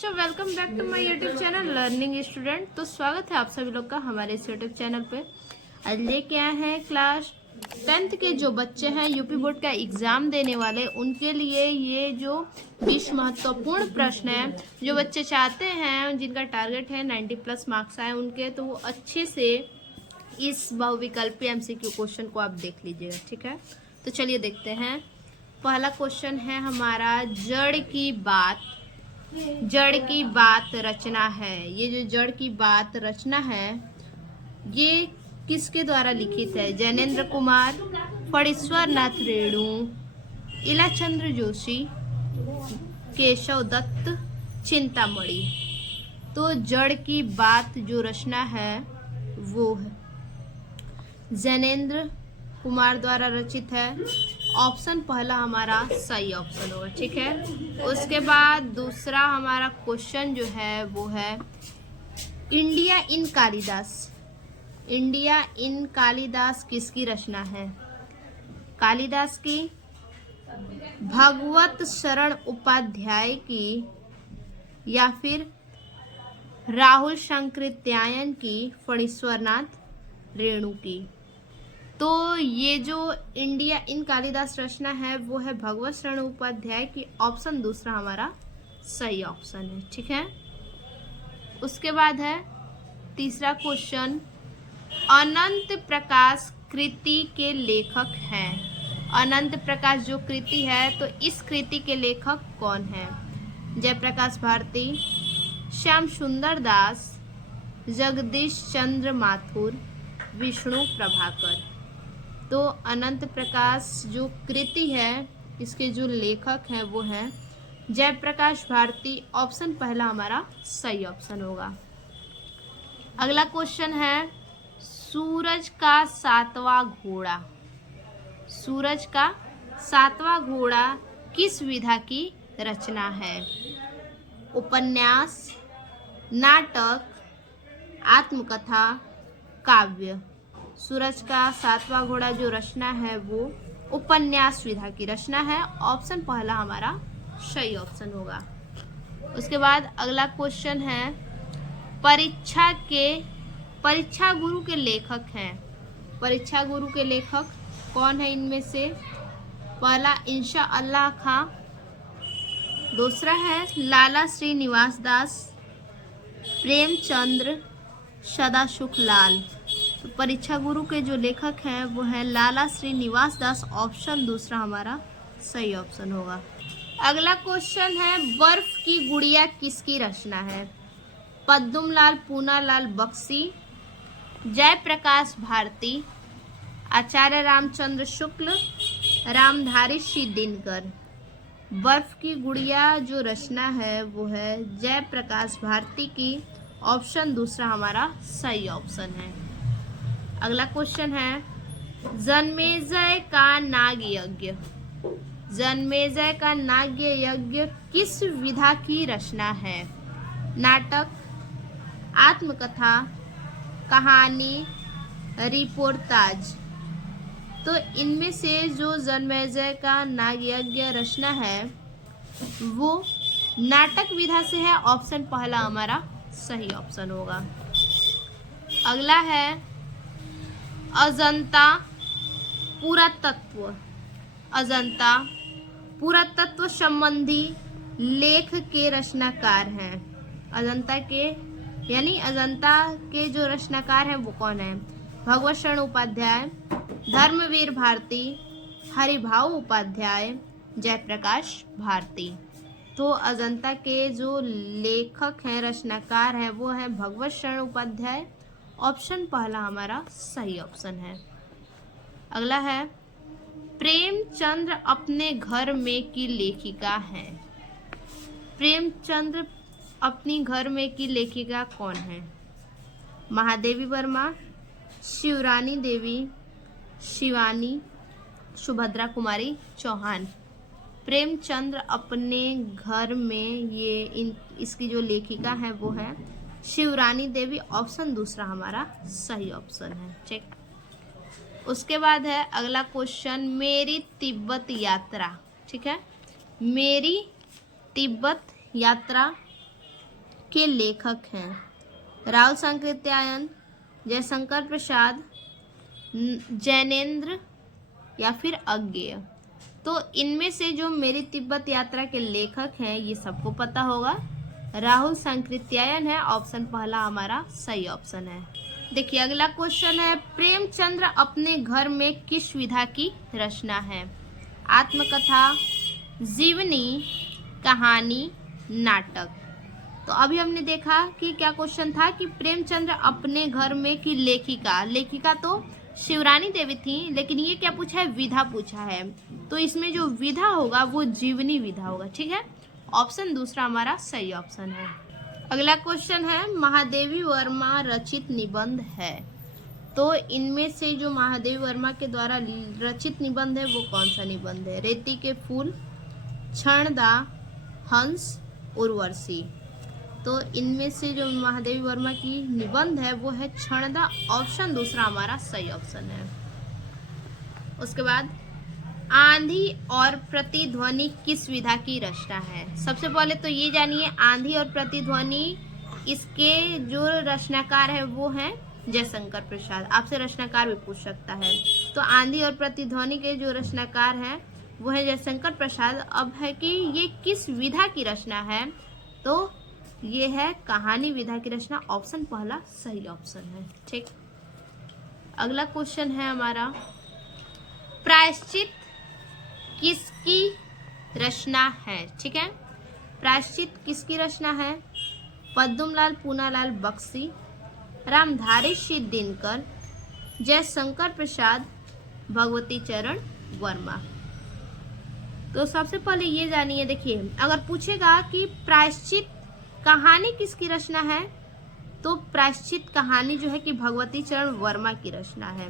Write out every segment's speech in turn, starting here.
बच्चों, welcome back to my YouTube channel learning student. तो स्वागत है आप सभी लोग का हमारे इस यूट्यूब चैनल पे। आज लेके आए हैं क्लास 10th के जो बच्चे हैं यूपी बोर्ड का एग्जाम देने वाले, उनके लिए ये जो 20 महत्वपूर्ण प्रश्न है, जो बच्चे चाहते हैं, जिनका टारगेट है 90+ मार्क्स आए उनके, तो वो अच्छे से इस बहुविकल्पी MCQ क्वेश्चन को आप देख लीजिएगा। ठीक है, तो चलिए देखते हैं। पहला क्वेश्चन है हमारा, जड़ की बात। जड़ की बात रचना है। ये जो जड़ की बात रचना है, ये किसके द्वारा लिखित है? जैनेन्द्र कुमार, फणीश्वर नाथ रेणु, इलाचंद्र जोशी, केशव दत्त, चिंतामणि। तो जड़ की बात जो रचना है वो है जैनेन्द्र कुमार द्वारा रचित है। ऑप्शन पहला हमारा सही ऑप्शन होगा। ठीक है, उसके बाद दूसरा हमारा क्वेश्चन जो है वो है, India in Kalidas. India in Kalidas किसकी रचना है? कालिदास की, भगवत शरण उपाध्याय की, या फिर राहुल शंकृत्यायन की, फणीश्वर नाथ रेणु की। तो ये जो इंडिया इन कालिदास रचना है वो है भगवत शरण उपाध्याय की। ऑप्शन दूसरा हमारा सही ऑप्शन है। ठीक है, उसके बाद है तीसरा क्वेश्चन, अनंत प्रकाश कृति के लेखक हैं। अनंत प्रकाश जो कृति है, तो इस कृति के लेखक कौन है? जयप्रकाश भारती, श्याम सुंदर दास, जगदीश चंद्र माथुर, विष्णु प्रभाकर। तो अनंत प्रकाश जो कृति है, इसके जो लेखक हैं वो हैं जयप्रकाश भारती। ऑप्शन पहला हमारा सही ऑप्शन होगा। अगला क्वेश्चन है, सूरज का सातवां घोड़ा। सूरज का सातवां घोड़ा किस विधा की रचना है? उपन्यास, नाटक, आत्मकथा, काव्य। सूरज का सातवां घोड़ा जो रचना है वो उपन्यास विधा की रचना है। ऑप्शन पहला हमारा सही ऑप्शन होगा। उसके बाद अगला क्वेश्चन है, परीक्षा गुरु के लेखक हैं। परीक्षा गुरु के लेखक कौन है इनमें से? पहला इंशा अल्लाह खां, दूसरा है लाला श्रीनिवास दास, प्रेमचंद्र, सदाशुख लाल। तो परीक्षा गुरु के जो लेखक हैं वो है लाला श्रीनिवास दास। ऑप्शन दूसरा हमारा सही ऑप्शन होगा। अगला क्वेश्चन है, बर्फ की गुड़िया किसकी रचना है? पद्मलाल पूनालाल बख्शी, जयप्रकाश भारती, आचार्य रामचंद्र शुक्ल, रामधारी श्री दिनकर। बर्फ की गुड़िया जो रचना है वो है जयप्रकाश भारती की। ऑप्शन दूसरा हमारा सही ऑप्शन है। अगला क्वेश्चन है, जन्मेजय का नाग यज्ञ। जन्मेजय का नाग यज्ञ किस विधा की रचना है? नाटक, आत्मकथा, कहानी, रिपोर्टाज। तो इनमें से जो जन्मेजय का नाग यज्ञ रचना है वो नाटक विधा से है। ऑप्शन पहला हमारा सही ऑप्शन होगा। अगला है, अजंता पुरातत्व। अजंता पुरातत्व संबंधी लेख के रचनाकार हैं। अजंता के यानी अजंता के जो रचनाकार हैं वो कौन है? भगवत शरण उपाध्याय, धर्मवीर भारती, हरिभाऊ उपाध्याय, जयप्रकाश भारती। तो अजंता के जो लेखक हैं, रचनाकार हैं, वो है भगवत शरण उपाध्याय। ऑप्शन पहला हमारा सही ऑप्शन है। अगला है, प्रेमचंद्र अपने घर में की लेखिका है। प्रेमचंद्र अपनी घर में की लेखिका कौन है? महादेवी वर्मा, शिवरानी देवी, शिवानी, सुभद्रा कुमारी चौहान। प्रेमचंद्र अपने घर में इसकी जो लेखिका है वो है शिवरानी देवी। ऑप्शन दूसरा हमारा सही ऑप्शन है। चेक। उसके बाद है अगला क्वेश्चन, मेरी तिब्बत यात्रा। ठीक है, मेरी तिब्बत यात्रा के लेखक हैं? राहुल सांकृत्यायन, जयशंकर प्रसाद, जैनेन्द्र या फिर अज्ञेय। तो इनमें से जो मेरी तिब्बत यात्रा के लेखक हैं ये सबको पता होगा, राहुल सांकृत्यायन है। ऑप्शन पहला हमारा सही ऑप्शन है। देखिए अगला क्वेश्चन है, प्रेमचंद्र अपने घर में किस विधा की रचना है? आत्मकथा, जीवनी, कहानी, नाटक। तो अभी हमने देखा कि क्या क्वेश्चन था कि प्रेमचंद्र अपने घर में की लेखिका तो शिवरानी देवी थी, लेकिन ये क्या पूछा है? विधा पूछा है। तो इसमें जो विधा होगा वो जीवनी विधा होगा। ठीक है, ऑप्शन दूसरा हमारा सही ऑप्शन है। अगला क्वेश्चन है, महादेवी वर्मा रचित निबंध है। तो इनमें से जो महादेवी वर्मा के द्वारा रचित निबंध है वो कौन सा निबंध है? रेती के फूल, क्षणदा, हंस, उर्वशी। तो इनमें से जो महादेवी वर्मा की निबंध है वो है क्षणदा। ऑप्शन दूसरा हमारा सही ऑप्शन है। उसके बाद आंधी और प्रतिध्वनि किस विधा की रचना है? सबसे पहले तो ये जानिए, आंधी और प्रतिध्वनि इसके जो रचनाकार है वो है जयशंकर प्रसाद। आपसे रचनाकार भी पूछ सकता है। तो आंधी और प्रतिध्वनि के जो रचनाकार हैं वो है जयशंकर प्रसाद। अब है कि ये किस विधा की रचना है? तो ये है कहानी विधा की रचना। ऑप्शन पहला सही ऑप्शन है। ठीक, अगला क्वेश्चन है हमारा, प्रायश्चित किसकी रचना है? ठीक है, प्रायश्चित किसकी रचना है? पद्मलाल पूनालाल बख्शी, रामधारी सिंह दिनकर, जयशंकर प्रसाद, भगवती चरण वर्मा। तो सबसे पहले ये जानिए, देखिए अगर पूछेगा कि प्रायश्चित कहानी किसकी रचना है, तो प्रायश्चित कहानी जो है कि भगवती चरण वर्मा की रचना है।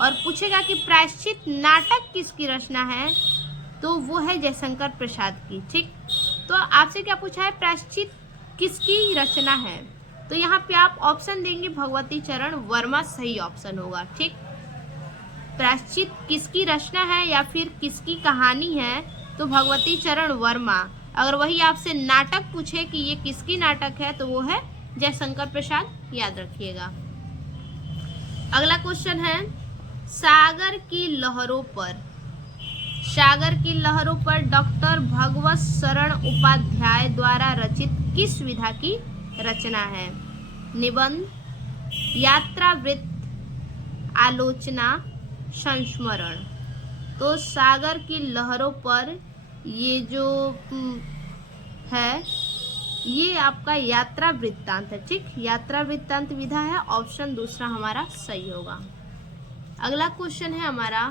और पूछेगा कि प्रायश्चित नाटक किसकी रचना है, तो वो है जयशंकर प्रसाद की। ठीक, तो आपसे क्या पूछा है? प्रायश्चित किसकी रचना है? तो यहाँ पे आप ऑप्शन देंगे भगवती चरण वर्मा, सही ऑप्शन होगा। ठीक, प्रायश्चित किसकी रचना है या फिर किसकी कहानी है, तो भगवती चरण वर्मा। अगर वही आपसे नाटक पूछे कि ये किसकी नाटक है, तो वो है जयशंकर प्रसाद, याद रखिएगा। अगला क्वेश्चन है, सागर की लहरों पर डॉक्टर भगवत शरण उपाध्याय द्वारा रचित किस विधा की रचना है? निबंध, यात्रावृत्त, आलोचना, संस्मरण। तो सागर की लहरों पर ये जो है ये आपका यात्रा वृत्तांत है। ठीक, यात्रा वृत्तांत विधा है। ऑप्शन दूसरा हमारा सही होगा। अगला क्वेश्चन है हमारा,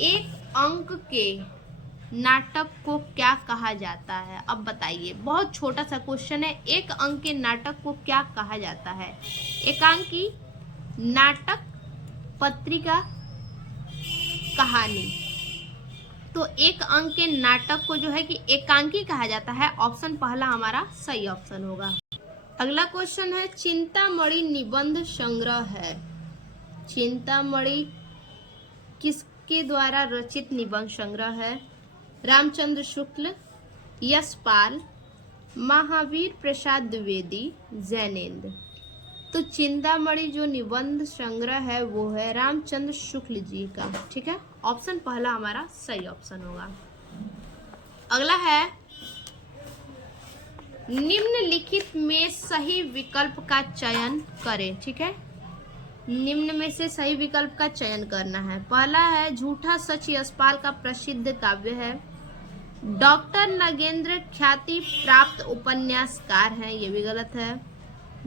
एक अंक के नाटक को क्या कहा जाता है? अब बताइए, बहुत छोटा सा क्वेश्चन है। एक अंक के नाटक को क्या कहा जाता है? एकांकी, नाटक, पत्रिका, कहानी। तो एक अंक के नाटक को जो है कि एकांकी कहा जाता है। ऑप्शन पहला हमारा सही ऑप्शन होगा। अगला क्वेश्चन है, चिंतामणि निबंध संग्रह है। चिंतामणि किसके द्वारा रचित निबंध संग्रह है? रामचंद्र शुक्ल, यशपाल, महावीर प्रसाद द्विवेदी, जैनेन्द्र। तो चिंतामणि जो निबंध संग्रह है वो है रामचंद्र शुक्ल जी का। ठीक है, ऑप्शन पहला हमारा सही ऑप्शन होगा। अगला है, निम्नलिखित में सही विकल्प का चयन करें। ठीक है, निम्न में से सही विकल्प का चयन करना है। पहला है, झूठा सच यशपाल का प्रसिद्ध काव्य है। डॉक्टर नगेंद्र ख्याति प्राप्त उपन्यासकार हैं, ये भी गलत है।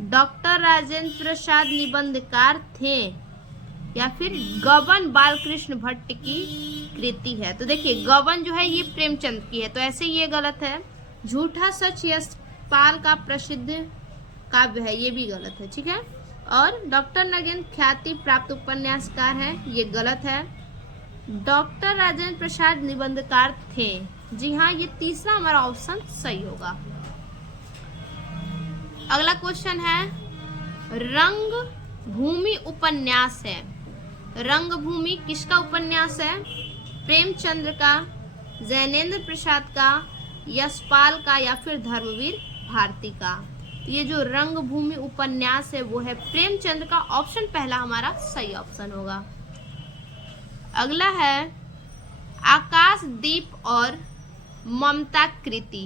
डॉक्टर राजेंद्र प्रसाद निबंधकार थे, या फिर गबन बालकृष्ण भट्ट की कृति है। तो देखिए गबन जो है ये प्रेमचंद की है, तो ऐसे ये गलत है। झूठा सच यशपाल का प्रसिद्ध काव्य है, ये भी गलत है। ठीक है, और डॉक्टर नगेंद्र ख्याति प्राप्त उपन्यासकार है, ये गलत है। डॉक्टर राजेंद्र प्रसाद निबंधकार थे, जी हाँ, ये तीसरा हमारा ऑप्शन सही होगा। अगला क्वेश्चन है, रंग भूमि उपन्यास है। रंग भूमि किसका उपन्यास है? प्रेमचंद्र का, जैनेन्द्र प्रसाद का, यशपाल का, या फिर धर्मवीर भारती का। ये जो रंगभूमि उपन्यास है वो है प्रेमचंद का। ऑप्शन पहला हमारा सही ऑप्शन होगा। अगला है आकाशदीप और ममता कृति।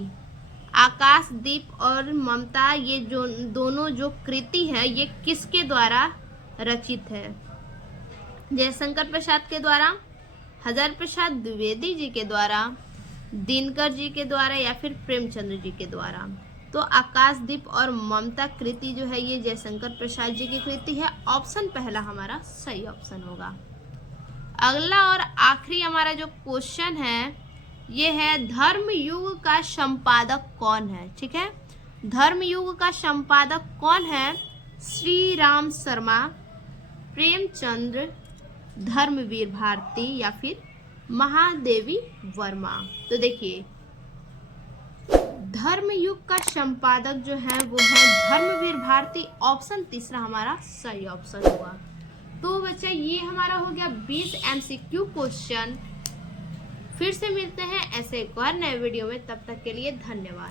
आकाशदीप और ममता ये जो दोनों जो कृति है ये किसके द्वारा रचित है? जयशंकर प्रसाद के द्वारा, हजारी प्रसाद द्विवेदी जी के द्वारा, दिनकर जी के द्वारा या फिर प्रेमचंद्र जी के द्वारा। तो आकाशदीप और ममता कृति जो है ये जयशंकर प्रसाद जी की कृति है। ऑप्शन पहला हमारा सही ऑप्शन होगा। अगला और आखिरी हमारा जो क्वेश्चन है ये है धर्मयुग का संपादक कौन है? ठीक है, धर्मयुग का संपादक कौन है? श्री राम शर्मा, प्रेमचंद्र, धर्मवीर भारती या फिर महादेवी वर्मा। तो देखिए धर्मयुग का संपादक जो है वो है धर्मवीर भारती। ऑप्शन तीसरा हमारा सही ऑप्शन होगा। तो बच्चा ये हमारा हो गया 20 MCQ क्वेश्चन। फिर से मिलते हैं ऐसे एक और नए वीडियो में, तब तक के लिए धन्यवाद।